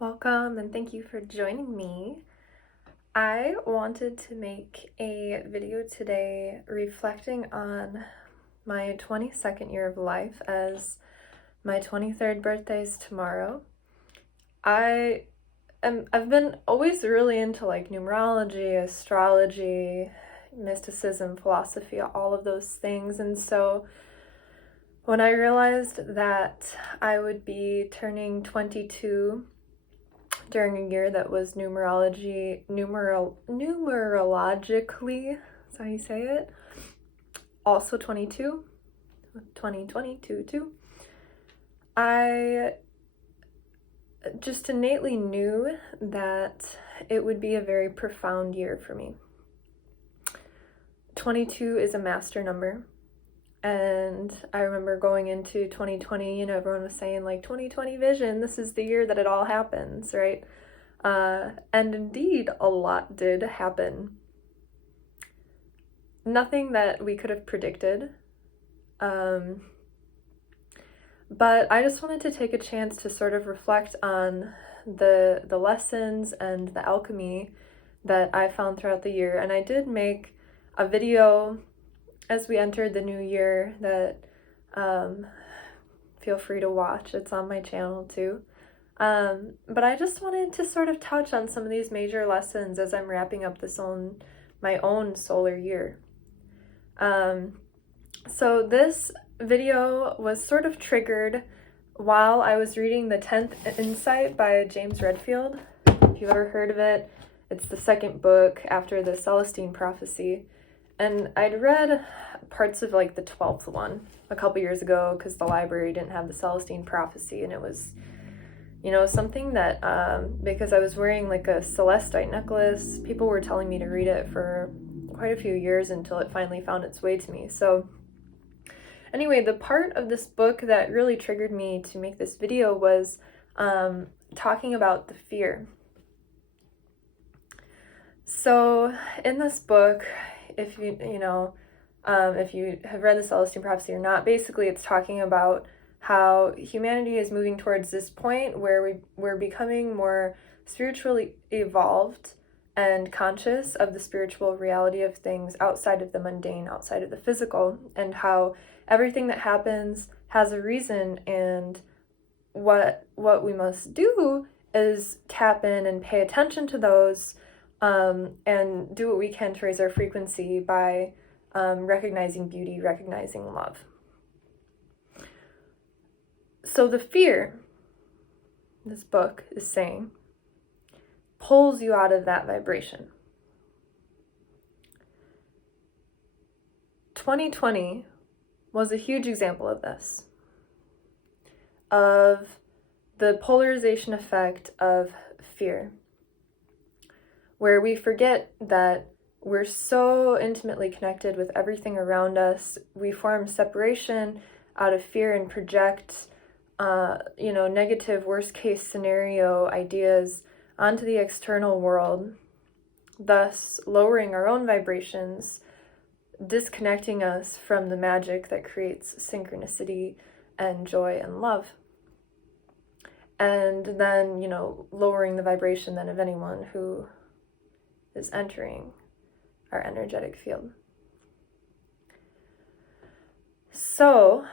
Welcome and thank you for joining me. I wanted to make a video today reflecting on my 22nd year of life, as my 23rd birthday is tomorrow. I've been always really into like numerology, astrology, mysticism, philosophy, all of those things, and so when I realized that I would be turning 22 during a year that was numerologically, that's how you say it, also 2022 too, I just innately knew that it would be a very profound year for me. 22 is a master number. And I remember going into 2020, everyone was saying like 2020 vision, this is the year that it all happens, right? And indeed, a lot did happen. Nothing that we could have predicted. But I just wanted to take a chance to sort of reflect on the lessons and the alchemy that I found throughout the year. And I did make a video as we entered the new year that feel free to watch. It's on my channel too. But I just wanted to sort of touch on some of these major lessons as I'm wrapping up my own solar year. So this video was sort of triggered while I was reading The 10th Insight by James Redfield. If you've ever heard of it, it's the second book after the Celestine prophecy. And I'd read parts of like the 12th one a couple years ago because the library didn't have the Celestine prophecy, and it was, something that, because I was wearing like a celestite necklace, people were telling me to read it for quite a few years until it finally found its way to me. So anyway, the part of this book that really triggered me to make this video was talking about the fear. So in this book, if you have read the Celestine prophecy or not, basically it's talking about how humanity is moving towards this point where we're becoming more spiritually evolved and conscious of the spiritual reality of things outside of the mundane, outside of the physical, and how everything that happens has a reason, and what we must do is tap in and pay attention to those, and do what we can to raise our frequency by recognizing beauty, recognizing love. So the fear, this book is saying, pulls you out of that vibration. 2020 was a huge example of this, of the polarization effect of fear, where we forget that we're so intimately connected with everything around us. We form separation out of fear and project, negative worst case scenario ideas onto the external world, thus lowering our own vibrations, disconnecting us from the magic that creates synchronicity and joy and love. And then, lowering the vibration then of anyone who is entering our energetic field. So,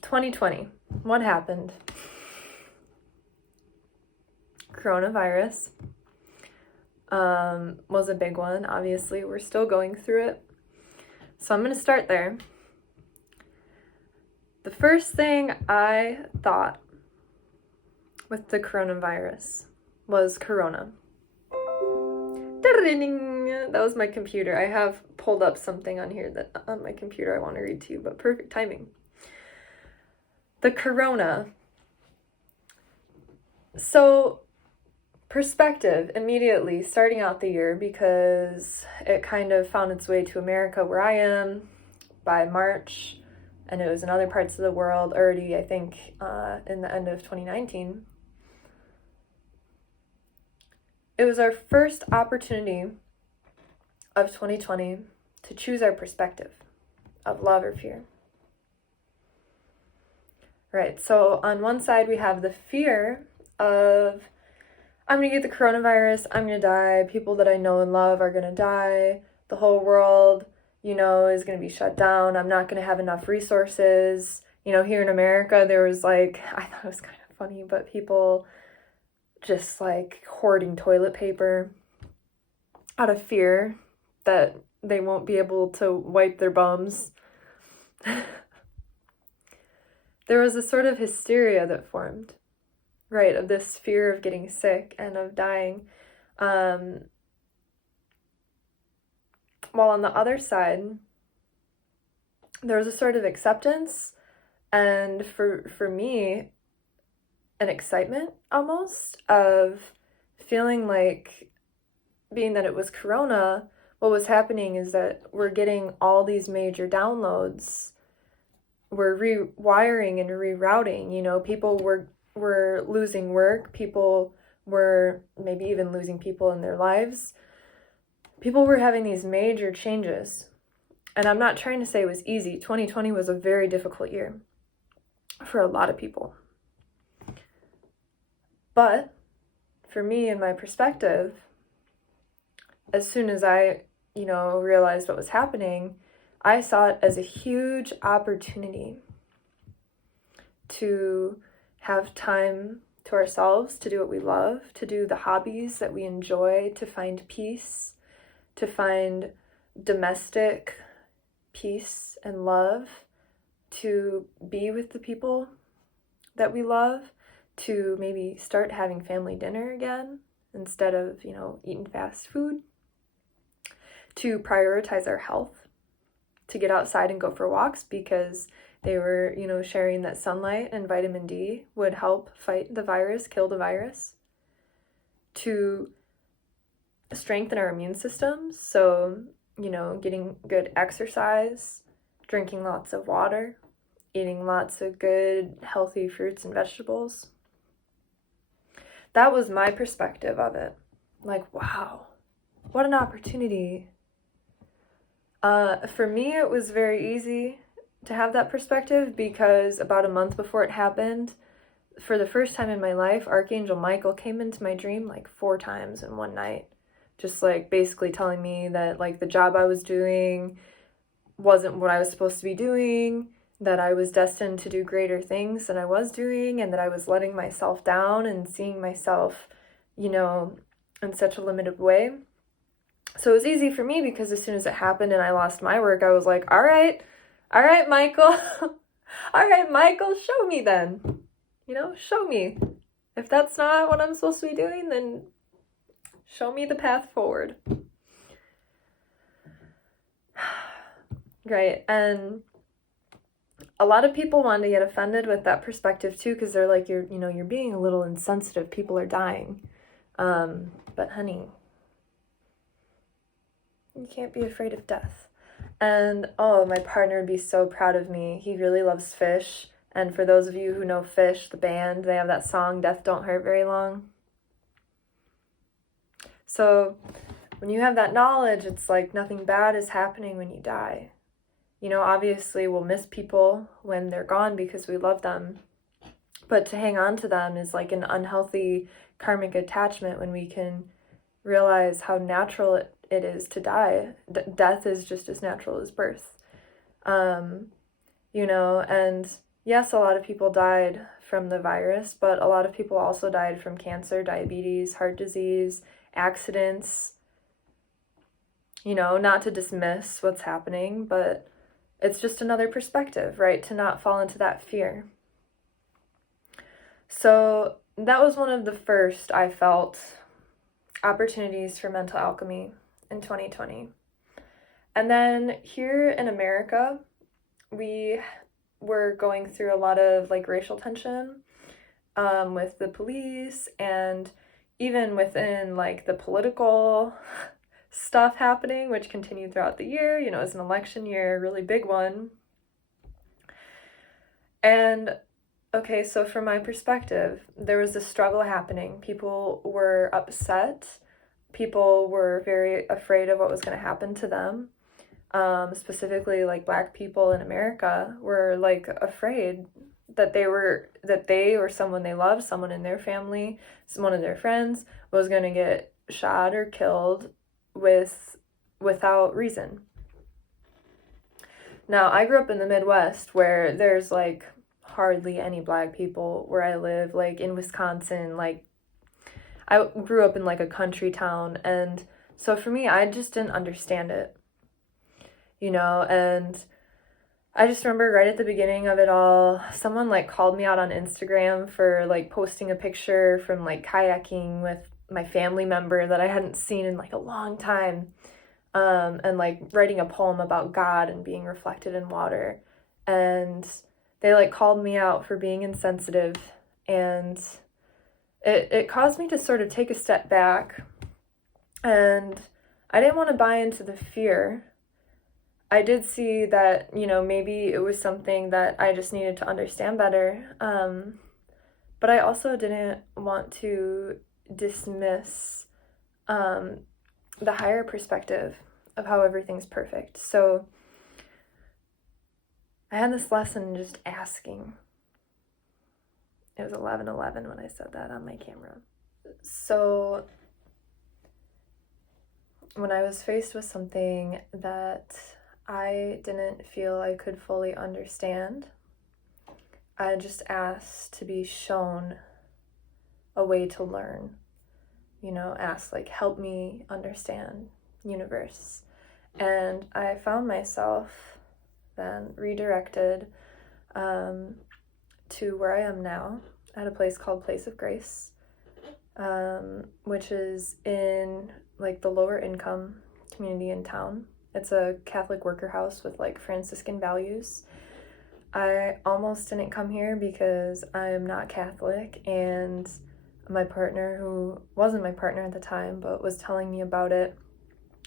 2020, what happened? Coronavirus was a big one. Obviously, we're still going through it. So I'm going to start there. The first thing I thought with the coronavirus was corona. That was my computer. I have pulled up something on here that on my computer I want to read to you, but perfect timing. The corona. So, perspective immediately starting out the year, because it kind of found its way to America where I am by March, and it was in other parts of the world already, I think, in the end of 2019. It was our first opportunity of 2020 to choose our perspective of love or fear. Right, so on one side we have the fear of I'm gonna get the coronavirus, I'm gonna die, people that I know and love are gonna die, the whole world, you know, is gonna be shut down, I'm not gonna have enough resources. You know, here in America, there was like, I thought it was kind of funny, but people just like hoarding toilet paper out of fear that they won't be able to wipe their bums. There was a sort of hysteria that formed, right, of this fear of getting sick and of dying. While on the other side, there was a sort of acceptance and for me, an excitement almost of feeling like, being that it was Corona, what was happening is that we're getting all these major downloads. We're rewiring and rerouting, you know, people were losing work, people were maybe even losing people in their lives. People were having these major changes. And I'm not trying to say it was easy. 2020 was a very difficult year for a lot of people. But for me and my perspective, as soon as I, you know, realized what was happening, I saw it as a huge opportunity to have time to ourselves, to do what we love, to do the hobbies that we enjoy, to find peace, to find domestic peace and love, to be with the people that we love, to maybe start having family dinner again instead of, you know, eating fast food, to prioritize our health, to get outside and go for walks because they were, you know, sharing that sunlight and vitamin D would help fight the virus, kill the virus, to strengthen our immune systems. So, you know, getting good exercise, drinking lots of water, eating lots of good, healthy fruits and vegetables. That was my perspective of it. Like, wow, what an opportunity. For me, it was very easy to have that perspective because about a month before it happened, for the first time in my life, Archangel Michael came into my dream like 4 times in one night. Just like basically telling me that like the job I was doing wasn't what I was supposed to be doing, that I was destined to do greater things than I was doing, and that I was letting myself down and seeing myself, you know, in such a limited way. So it was easy for me because as soon as it happened and I lost my work, I was like, all right, Michael, all right, Michael, show me then, you know, show me. If that's not what I'm supposed to be doing, then show me the path forward. Right, and a lot of people want to get offended with that perspective too, because they're like, you're being a little insensitive, people are dying. But honey, you can't be afraid of death. And oh, my partner would be so proud of me. He really loves Fish. And for those of you who know Fish, the band, they have that song, Death Don't Hurt Very Long. So when you have that knowledge, it's like nothing bad is happening when you die. You know, obviously we'll miss people when they're gone because we love them. But to hang on to them is like an unhealthy karmic attachment when we can realize how natural it is to die. Death is just as natural as birth. You know, and yes, a lot of people died from the virus, but a lot of people also died from cancer, diabetes, heart disease, accidents. You know, not to dismiss what's happening, but it's just another perspective, right? To not fall into that fear. So that was one of the first, I felt, opportunities for mental alchemy in 2020. And then here in America, we were going through a lot of like racial tension with the police and even within like the political stuff happening, which continued throughout the year. You know, it was an election year, a really big one. And okay, so from my perspective, there was this struggle happening. People were upset. People were very afraid of what was going to happen to them. Specifically, like Black people in America were like afraid that they or someone they love, someone in their family, someone of their friends was going to get shot or killed without reason. Now, I grew up in the Midwest where there's like hardly any Black people where I live, like in Wisconsin. Like, I grew up in like a country town, and so for me, I just didn't understand it, and I just remember right at the beginning of it all, someone like called me out on Instagram for like posting a picture from like kayaking with my family member that I hadn't seen in like a long time, and like writing a poem about God and being reflected in water. And they like called me out for being insensitive, and it caused me to sort of take a step back, and I didn't want to buy into the fear. I did see that, maybe it was something that I just needed to understand better. But I also didn't want to dismiss the higher perspective of how everything's perfect. So I had this lesson just asking. It was 11:11 when I said that on my camera. So when I was faced with something that I didn't feel I could fully understand, I just asked to be shown a way to learn. Asked like, help me understand, universe. And I found myself then redirected to where I am now, at a place called Place of Grace, which is in like the lower income community in town. It's a Catholic worker house with like Franciscan values. I almost didn't come here because I am not Catholic, and my partner, who wasn't my partner at the time but was telling me about it,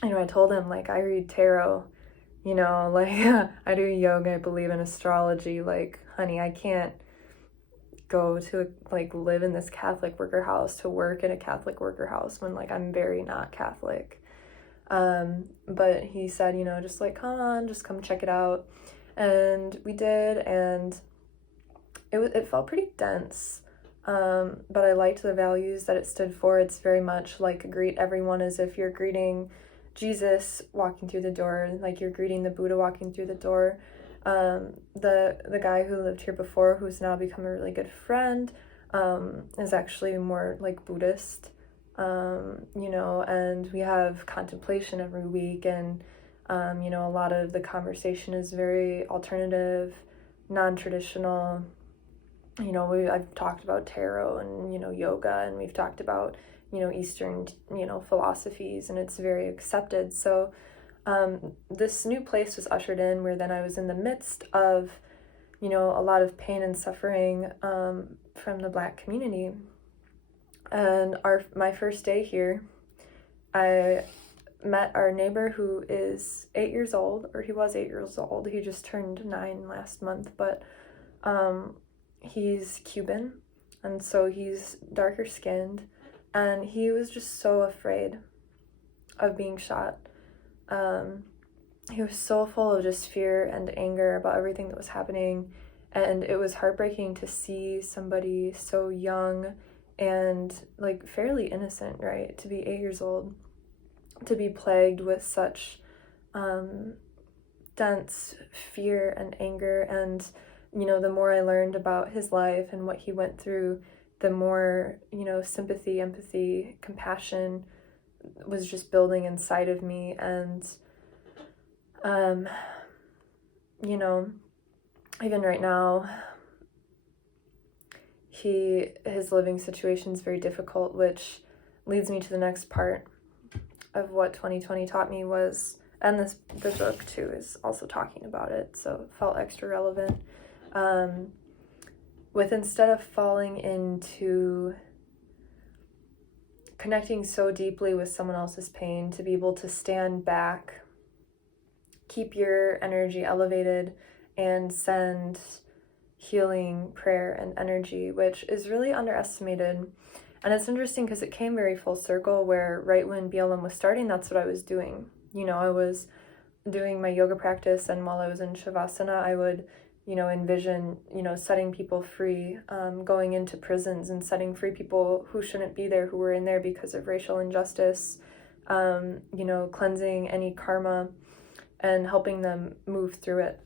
I told him like, I read tarot, like I do yoga, I believe in astrology, like honey, I can't go to like live in this Catholic worker house, to work in a Catholic worker house when like I'm very not Catholic. But he said, just like, come on, just come check it out. And we did, and it felt pretty dense. But I liked the values that it stood for. It's very much like greet everyone as if you're greeting Jesus walking through the door, like you're greeting the Buddha walking through the door. The guy who lived here before, who's now become a really good friend, is actually more like Buddhist. And we have contemplation every week, and a lot of the conversation is very alternative, non-traditional. I've talked about tarot and yoga, and we've talked about Eastern philosophies, and it's very accepted. So this new place was ushered in where then I was in the midst of a lot of pain and suffering from the Black community. And my first day here, I met our neighbor who is 8 years old, or he was 8 years old. He just turned 9 last month, but he's Cuban, and so he's darker skinned, and he was just so afraid of being shot. He was so full of just fear and anger about everything that was happening, and it was heartbreaking to see somebody so young and like fairly innocent, right, to be 8 years old, to be plagued with such dense fear and anger. And the more I learned about his life and what he went through, the more sympathy, empathy, compassion was just building inside of me. And even right now, his living situation is very difficult, which leads me to the next part of what 2020 taught me was, and the book too is also talking about it, so it felt extra relevant, with instead of falling into connecting so deeply with someone else's pain, to be able to stand back, keep your energy elevated, and send healing prayer and energy, which is really underestimated. And it's interesting because it came very full circle, where right when BLM was starting, that's what I was doing. I was doing my yoga practice, and while I was in Shavasana, I would envision, setting people free, going into prisons and setting free people who shouldn't be there, who were in there because of racial injustice, cleansing any karma and helping them move through it.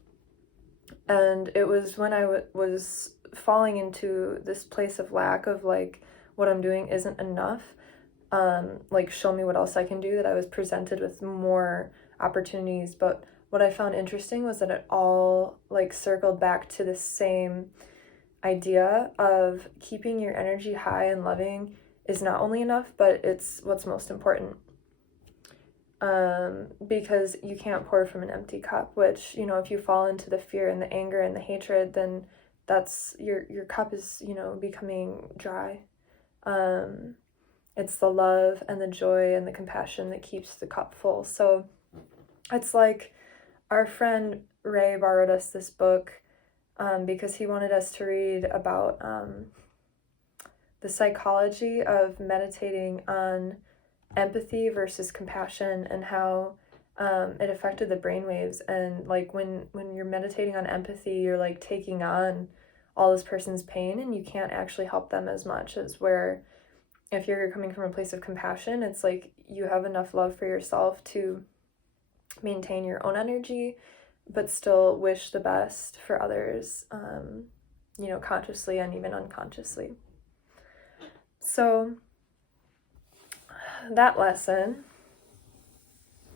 And it was when I was falling into this place of lack of like, what I'm doing isn't enough, like show me what else I can do, that I was presented with more opportunities. But what I found interesting was that it all like circled back to the same idea of keeping your energy high and loving is not only enough, but it's what's most important. Because you can't pour from an empty cup, which, if you fall into the fear and the anger and the hatred, then that's your cup is, becoming dry. It's the love and the joy and the compassion that keeps the cup full. So it's like our friend Ray borrowed us this book because he wanted us to read about the psychology of meditating on empathy versus compassion, and how it affected the brainwaves. And like when you're meditating on empathy, you're like taking on all this person's pain, and you can't actually help them as much as where if you're coming from a place of compassion, it's like you have enough love for yourself to maintain your own energy, but still wish the best for others, consciously and even unconsciously. So that lesson,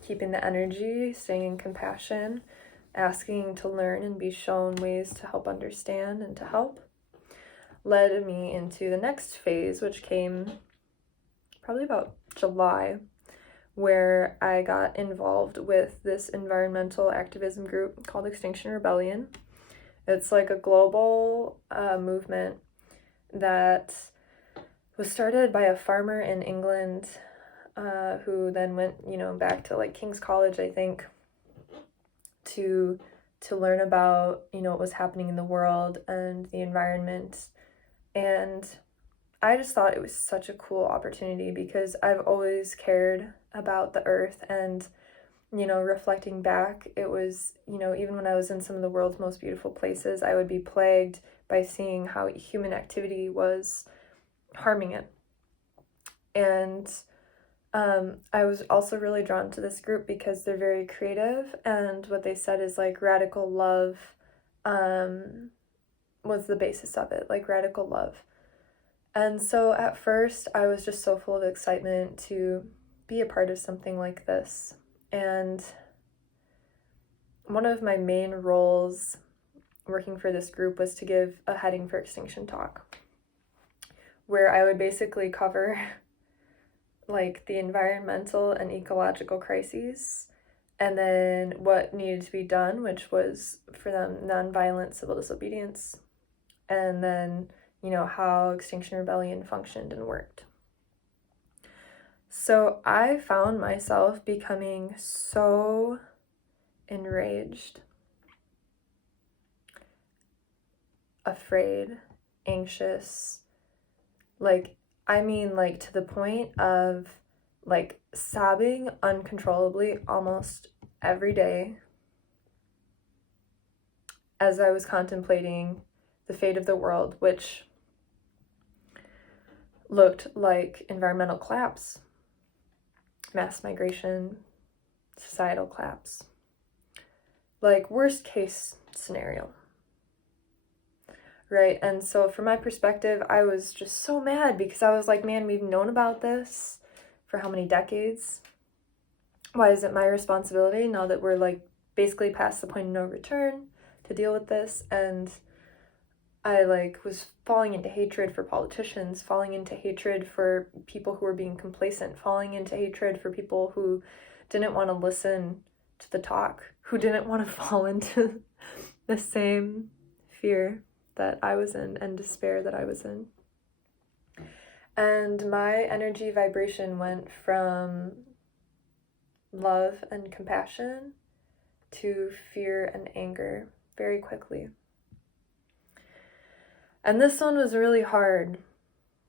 keeping the energy, staying in compassion, asking to learn and be shown ways to help understand and to help, led me into the next phase, which came probably about July, where I got involved with this environmental activism group called Extinction Rebellion. It's like a global movement that was started by a farmer in England who then went, back to like King's College, I think, to learn about, what was happening in the world and the environment. And I just thought it was such a cool opportunity because I've always cared about the earth, and, reflecting back, it was, even when I was in some of the world's most beautiful places, I would be plagued by seeing how human activity was harming it. And I was also really drawn to this group because they're very creative, and what they said is like radical love was the basis of it, like radical love. And so at first I was just so full of excitement to be a part of something like this. And one of my main roles working for this group was to give a heading for extinction talk, where I would basically cover like the environmental and ecological crises, and then what needed to be done, which was for them nonviolent civil disobedience, and then how Extinction Rebellion functioned and worked. So I found myself becoming so enraged, afraid, anxious, like to the point of like sobbing uncontrollably almost every day as I was contemplating the fate of the world, which looked like environmental collapse, mass migration, societal collapse, like worst case scenario. Right? And so from my perspective, I was just so mad because I was like, man, we've known about this for how many decades? Why is it my responsibility now that we're like basically past the point of no return to deal with this? And I like was falling into hatred for politicians, falling into hatred for people who were being complacent, falling into hatred for people who didn't want to listen to the talk, who didn't want to fall into the same fear that I was in and despair that I was in. And my energy vibration went from love and compassion to fear and anger very quickly. And this one was really hard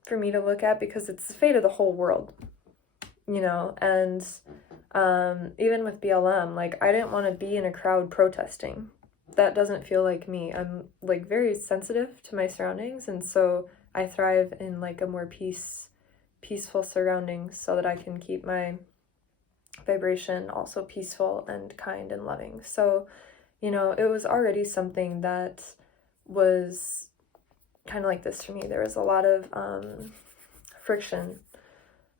for me to look at because it's the fate of the whole world, and even with BLM, like I didn't want to be in a crowd protesting. that doesn't feel like me. I'm like very sensitive to my surroundings, and so I thrive in like a more peaceful surroundings so that I can keep my vibration also peaceful and kind and loving. So, you know, it was already something that was kind of like this for me. There was a lot of friction,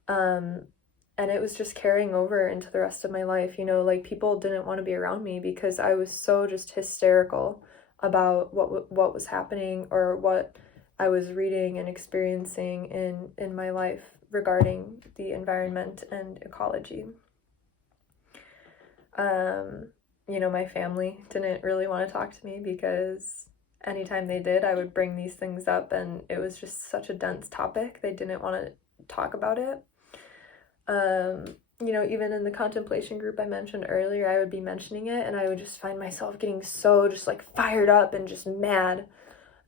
and it was just carrying over into the rest of my life. You know, like people didn't want to be around me because I was so just hysterical about what was happening or what I was reading and experiencing in my life regarding the environment and ecology. You know, my family didn't really want to talk to me because anytime they did, I would bring these things up, and it was just such a dense topic. They didn't want to talk about it. You know, even in the contemplation group I mentioned earlier, I would be mentioning it, and I would just find myself getting so just like fired up and just mad,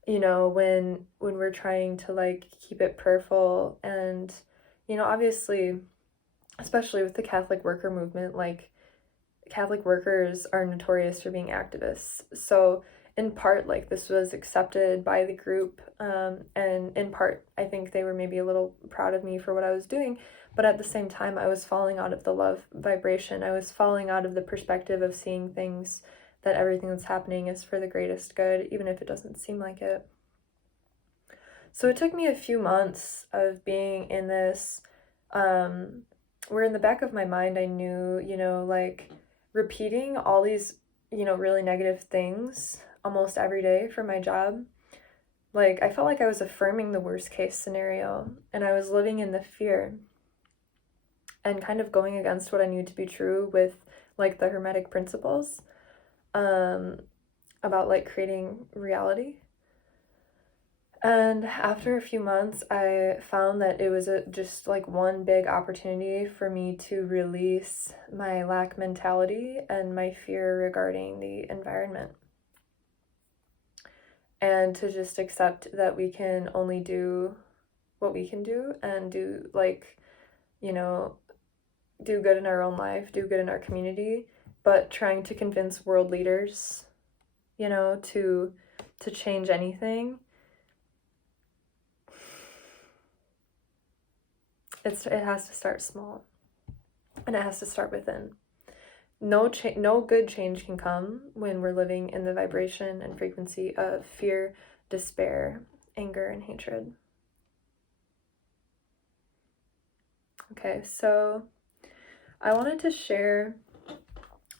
you know, when we're trying to like keep it prayerful. And, you know, obviously, especially with the Catholic worker movement, like Catholic workers are notorious for being activists. So in part, like this was accepted by the group, and in part, I think they were maybe a little proud of me for what I was doing. But at the same time, I was falling out of the love vibration. I was falling out of the perspective of seeing things, that everything that's happening is for the greatest good, even if it doesn't seem like it. So it took me a few months of being in this, where in the back of my mind, I knew, you know, like repeating all these, you know, really negative things almost every day for my job. Like, I felt like I was affirming the worst case scenario, and I was living in the fear and kind of going against what I knew to be true with like the Hermetic principles, about like creating reality. And after a few months, I found that it was just like one big opportunity for me to release my lack mentality and my fear regarding the environment. And to just accept that we can only do what we can do, and do like, you know, do good in our own life, do good in our community, but trying to convince world leaders, you know, to change anything, it has to start small, and it has to start within. No good change can come when we're living in the vibration and frequency of fear, despair, anger, and hatred. Okay, so I wanted to share,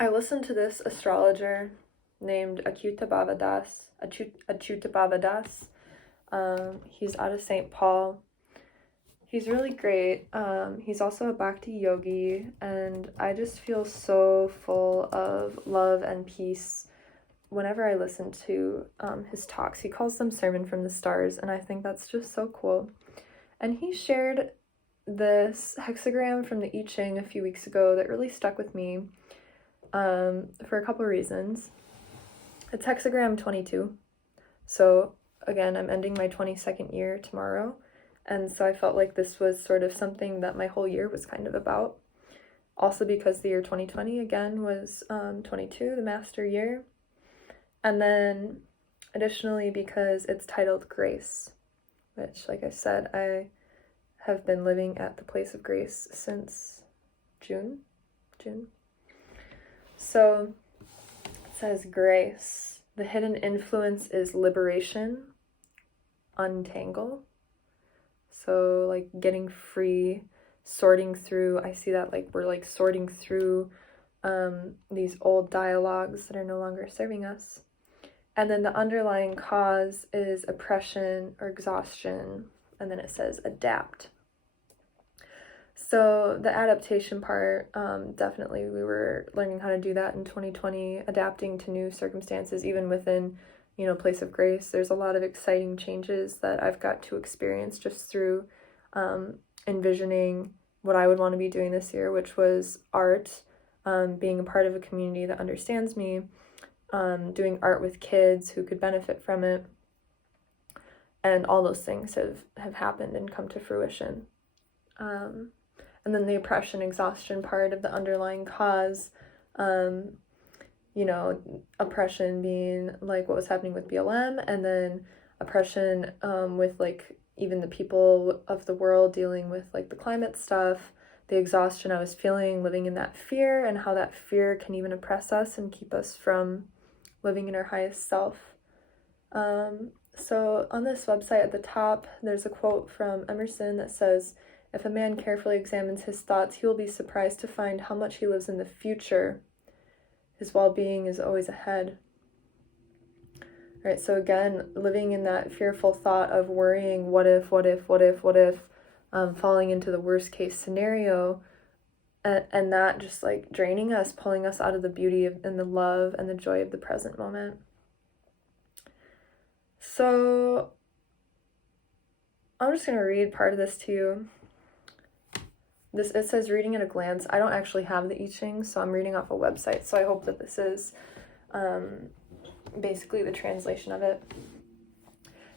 I listened to this astrologer named Achyutabhava Das. He's out of St. Paul. He's really great. He's also a Bhakti yogi, and I just feel so full of love and peace whenever I listen to his talks. He calls them Sermon from the Stars, and I think that's just so cool. And he shared this hexagram from the I Ching a few weeks ago that really stuck with me, for a couple of reasons. It's hexagram 22. So again, I'm ending my 22nd year tomorrow. And so I felt like this was sort of something that my whole year was kind of about. Also because the year 2020, again, was 22, the master year. And then additionally because it's titled Grace, which, like I said, I have been living at the place of grace since June. So it says grace. The hidden influence is liberation, untangle. So like getting free, sorting through, I see that like we're like sorting through these old dialogues that are no longer serving us. And then the underlying cause is oppression or exhaustion, and then it says adapt. So the adaptation part, definitely we were learning how to do that in 2020, adapting to new circumstances, even within, you know, place of grace. There's a lot of exciting changes that I've got to experience just through envisioning what I would want to be doing this year, which was art, being a part of a community that understands me, doing art with kids who could benefit from it. And all those things have happened and come to fruition. And then the oppression, exhaustion part of the underlying cause, oppression being like what was happening with BLM, and then oppression with like even the people of the world dealing with like the climate stuff, the exhaustion I was feeling living in that fear, and how that fear can even oppress us and keep us from living in our highest self. So on this website at the top, there's a quote from Emerson that says, "If a man carefully examines his thoughts, he will be surprised to find how much he lives in the future. His well-being is always ahead." Right, so again, living in that fearful thought of worrying, what if, falling into the worst case scenario, and that just like draining us, pulling us out of the beauty and the love and the joy of the present moment. So I'm just going to read part of this to you. It says reading at a glance. I don't actually have the I Ching, so I'm reading off a website. So I hope that this is basically the translation of it.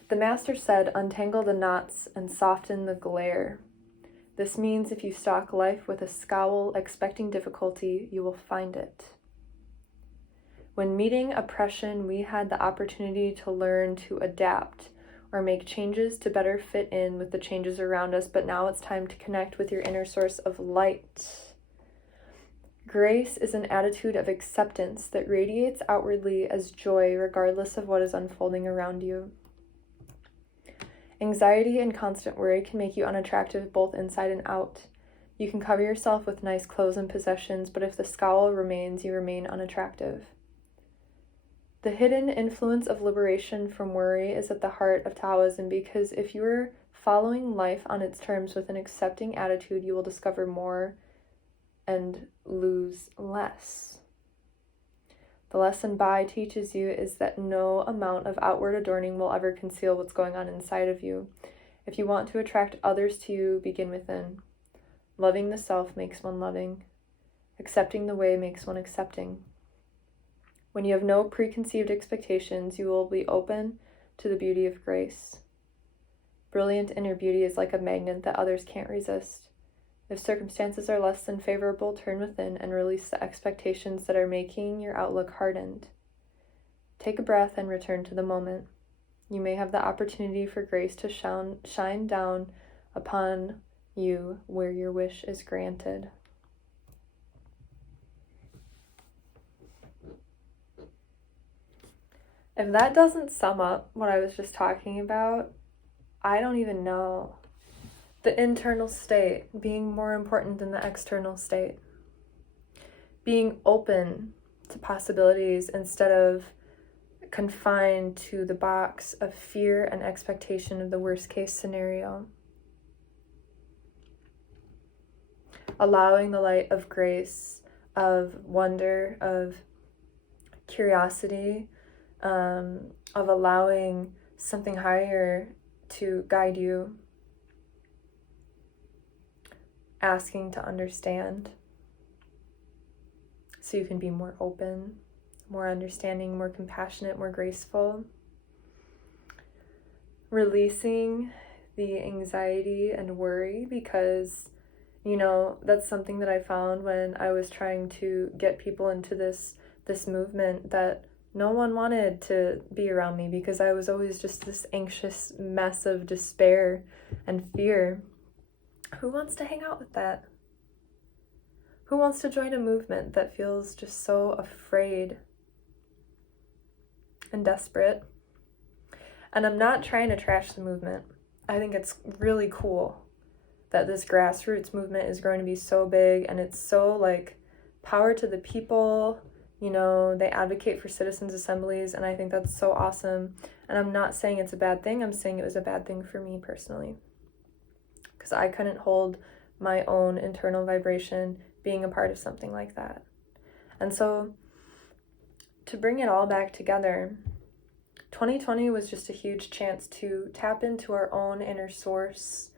The master said, "Untangle the knots and soften the glare. This means if you stalk life with a scowl, expecting difficulty, you will find it. When meeting oppression, we had the opportunity to learn to adapt or make changes to better fit in with the changes around us, but now it's time to connect with your inner source of light. Grace is an attitude of acceptance that radiates outwardly as joy regardless of what is unfolding around you. Anxiety and constant worry can make you unattractive both inside and out. You can cover yourself with nice clothes and possessions, but if the scowl remains, you remain unattractive. The hidden influence of liberation from worry is at the heart of Taoism, because if you are following life on its terms with an accepting attitude, you will discover more and lose less. The lesson Bai teaches you is that no amount of outward adorning will ever conceal what's going on inside of you. If you want to attract others to you, begin within. Loving the self makes one loving. Accepting the way makes one accepting. When you have no preconceived expectations, you will be open to the beauty of grace. Brilliant inner beauty is like a magnet that others can't resist. If circumstances are less than favorable, turn within and release the expectations that are making your outlook hardened. Take a breath and return to the moment. You may have the opportunity for grace to shine down upon you where your wish is granted. If that doesn't sum up what I was just talking about, I don't even know. The internal state being more important than the external state. Being open to possibilities instead of confined to the box of fear and expectation of the worst case scenario. Allowing the light of grace, of wonder, of curiosity, of allowing something higher to guide you. Asking to understand so you can be more open, more understanding, more compassionate, more graceful. Releasing the anxiety and worry, because that's something that I found when I was trying to get people into this movement, that no one wanted to be around me because I was always just this anxious mess of despair and fear. Who wants to hang out with that? Who wants to join a movement that feels just so afraid and desperate? And I'm not trying to trash the movement. I think it's really cool that this grassroots movement is growing to be so big, and it's so like power to the people. They advocate for citizens' assemblies, and I think that's so awesome. And I'm not saying it's a bad thing. I'm saying it was a bad thing for me personally, because I couldn't hold my own internal vibration being a part of something like that. And so to bring it all back together, 2020 was just a huge chance to tap into our own inner source,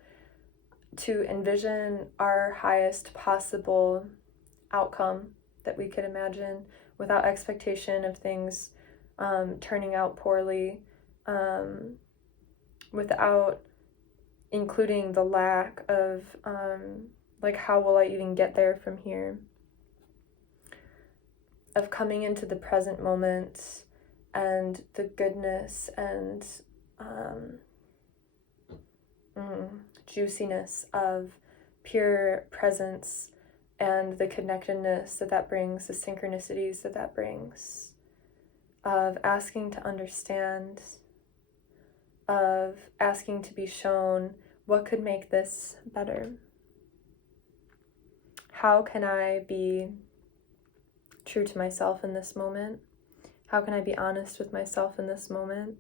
to envision our highest possible outcome that we could imagine without expectation of things turning out poorly, without including the lack of how will I even get there from here? of coming into the present moment and the goodness and juiciness of pure presence and the connectedness that brings, the synchronicities that brings, of asking to understand, of asking to be shown what could make this better. How can I be true to myself in this moment? How can I be honest with myself in this moment?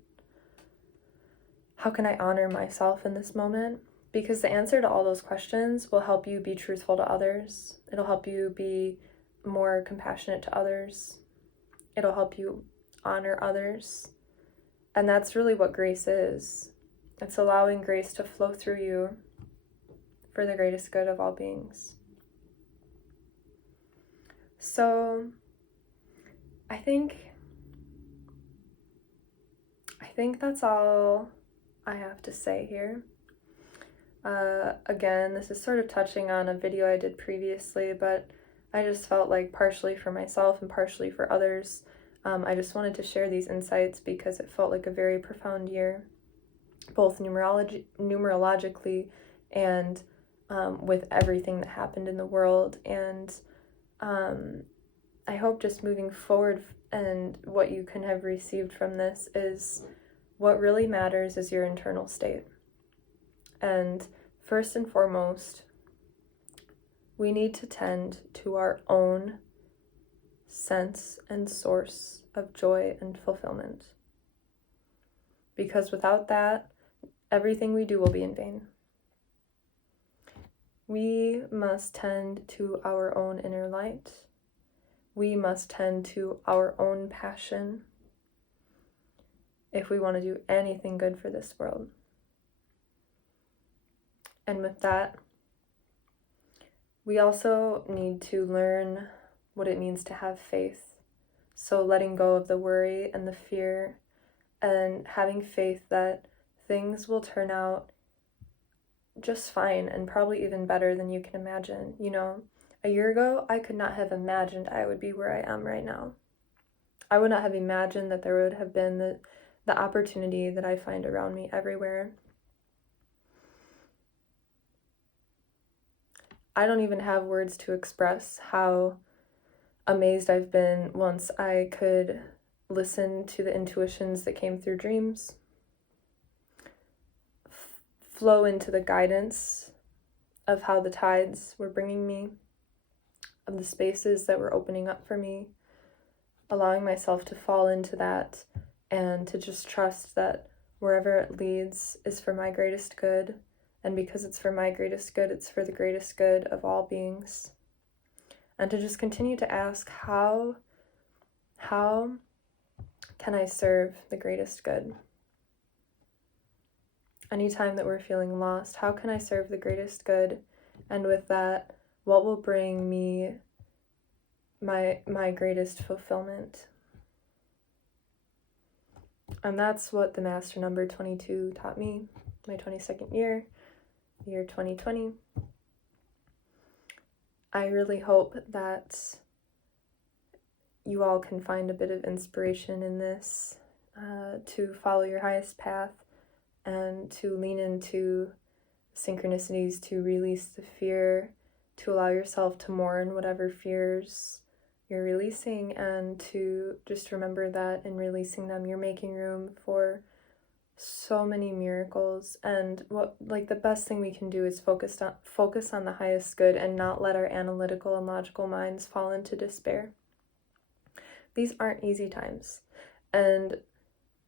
How can I honor myself in this moment? Because the answer to all those questions will help you be truthful to others. It'll help you be more compassionate to others. It'll help you honor others. And that's really what grace is. It's allowing grace to flow through you for the greatest good of all beings. So I think that's all I have to say here. Again, this is sort of touching on a video I did previously, but I just felt like partially for myself and partially for others, I just wanted to share these insights because it felt like a very profound year, both numerologically and with everything that happened in the world. And I hope just moving forward and what you can have received from this is what really matters is your internal state. And first and foremost, we need to tend to our own sense and source of joy and fulfillment. Because without that, everything we do will be in vain. We must tend to our own inner light. We must tend to our own passion if we want to do anything good for this world. And with that, we also need to learn what it means to have faith. So letting go of the worry and the fear and having faith that things will turn out just fine and probably even better than you can imagine. You know, a year ago, I could not have imagined I would be where I am right now. I would not have imagined that there would have been the opportunity that I find around me everywhere. I don't even have words to express how amazed I've been once I could listen to the intuitions that came through dreams, flow into the guidance of how the tides were bringing me, of the spaces that were opening up for me, allowing myself to fall into that and to just trust that wherever it leads is for my greatest good. And because it's for my greatest good, it's for the greatest good of all beings. And to just continue to ask, how can I serve the greatest good? Anytime that we're feeling lost, how can I serve the greatest good? And with that, what will bring me my greatest fulfillment? And that's what the master number 22 taught me, my 22nd year, year 2020. I really hope that you all can find a bit of inspiration in this, to follow your highest path and to lean into synchronicities, to release the fear, to allow yourself to mourn whatever fears you're releasing, and to just remember that in releasing them, you're making room for so many miracles. And the best thing we can do is focus on the highest good and not let our analytical and logical minds fall into despair. These aren't easy times, and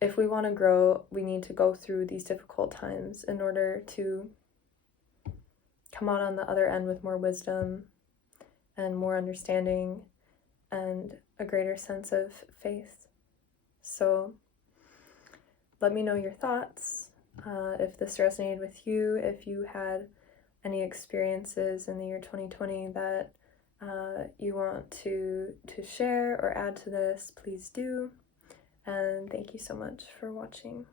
if we want to grow, we need to go through these difficult times in order to come out on the other end with more wisdom and more understanding and a greater sense of faith. So let me know your thoughts, if this resonated with you, if you had any experiences in the year 2020 that you want to share or add to this, please do. And thank you so much for watching.